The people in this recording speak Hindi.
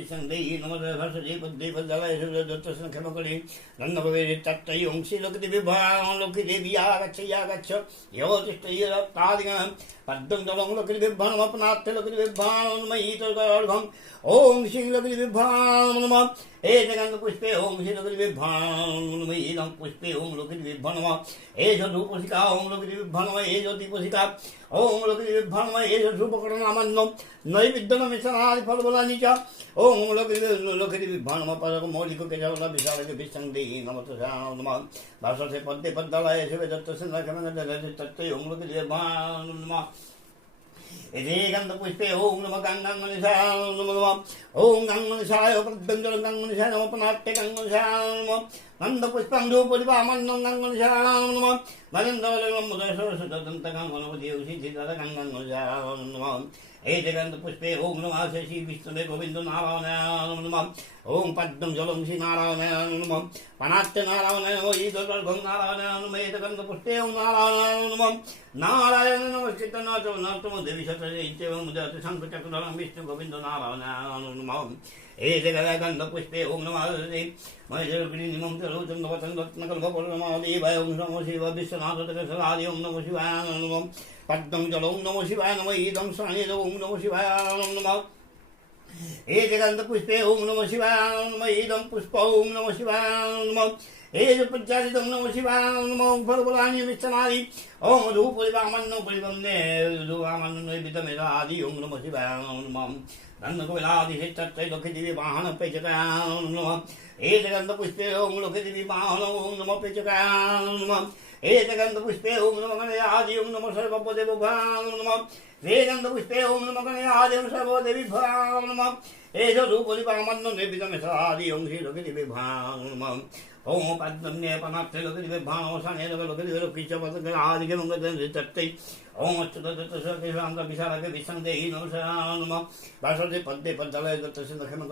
विसंदेहि नमः भर्षजे पद्मे पद्दलाय दत्तस्य खमकले गंगभवे तत्तै ओंसि लोकति विभां लोकि देविया गच्छ यो तिष्ठय तादिगं पद्मं जलं लोकति विभां अपनात्य लोकति विभां मयि तर्गर्भं ओम श्री लोकति विभां नमः हे जगन्त पुष्पे ओम श्री लोकति विभां मयि इदं पुष्पे ओम लोकति विभां नमः हे धूपसिका ओम लोकति विभां नमः हे ज्योतिपसिका ओम लोकति विभां नमः हे धूपकर्णामन्नं नैवेद्यमिशनादि फलबलानि च ओम लोकति विभां नमः परक मौलिक केशवला विशालक विसंदेहि नमः नमः भाषसे पद्मे पद्दलाय शिव दत्तस्य नखमंगल तत्ते ओम लोकति विभां नमः गंध पुष्पे ओम नमः गंगांगनिशाय नमः ओम गंगांगनिशाय पद्मंजल गंगांगनिशाय नमः पनाट्य गंगांगनिशाय नमः गंध पुष्पं धूपदीपमन्नं गंगांगनिशाय नमः मलिन्दवलगं मुदशोषदन्त गंगानवदेवसी सिद्धर गंगांगनिशाय नमः हे जगन्त पुष्पे ओम नमः शशि विष्णुवे गोविंद नारायणाय नमः ओम पद्मं जलं श्री नारायणाय नमः पनाट्य नारायणाय नमः ईदर्भं नारायणाय नमः हे जगन्त पुष्पे ओम नारायणाय नमः नारायण नमस्कृत नमो देवी सतम मुदत शंखचक्रधरं विष्णु गोविंद नारायणाय नमः हे जगन्त पुष्पे ओम नमः महेश्वरिनिमं चरोचं नवतं रत्नकल्पपूर्णमादेवाय ओम नमो शिव विश्वनाथ जगत्सरादि ओम नमो शिवाय नमः पद्मं जल ओम नमो शिवाय नमः ईदं सानिध ओम नमो शिवाय नमः हे जगन्त पुष्पे ओम नमो शिवाय नमः ईदं पुष्प ओम नमो शिवाय नमः हे जो पंचादितं नमो शिवाय नमः फलबलानि विश्वनादि ओम धूपदीपमन्नं परिवन्दे धूपमन्नं नैवेद्यमिदादि ओम नमो शिवाय नमः गंधगोविलादि तत्तै लोकदिव्य वाहन पेचकाय नमः हे जगन्त पुष्पे ओम लोकदिव्य वाहन ओम नमो पेचकाय नमः हे जगन्त पुष्पे ओम नमो गणयादि ओम नमो सर्वपदेवभां नमः हे गंध पुष्पे ओम नमो गणयादि ओम सर्वदेवीभां नमः हे जो धूपदीपमन्नं नैवेद्यमिदादि ओम श्री लोकदिव्यभां नमः ओम पद्मन्ये पनाट्य लोकदिव्यभां साने लोकदिव्य लोकिचपदगणादि गंगदं तत्तै ओम अच्युतदत्तस्य विशालक विसंदेहि नमः भाषसे पद्मे पद्दलाय दत्तस्य नखमंगल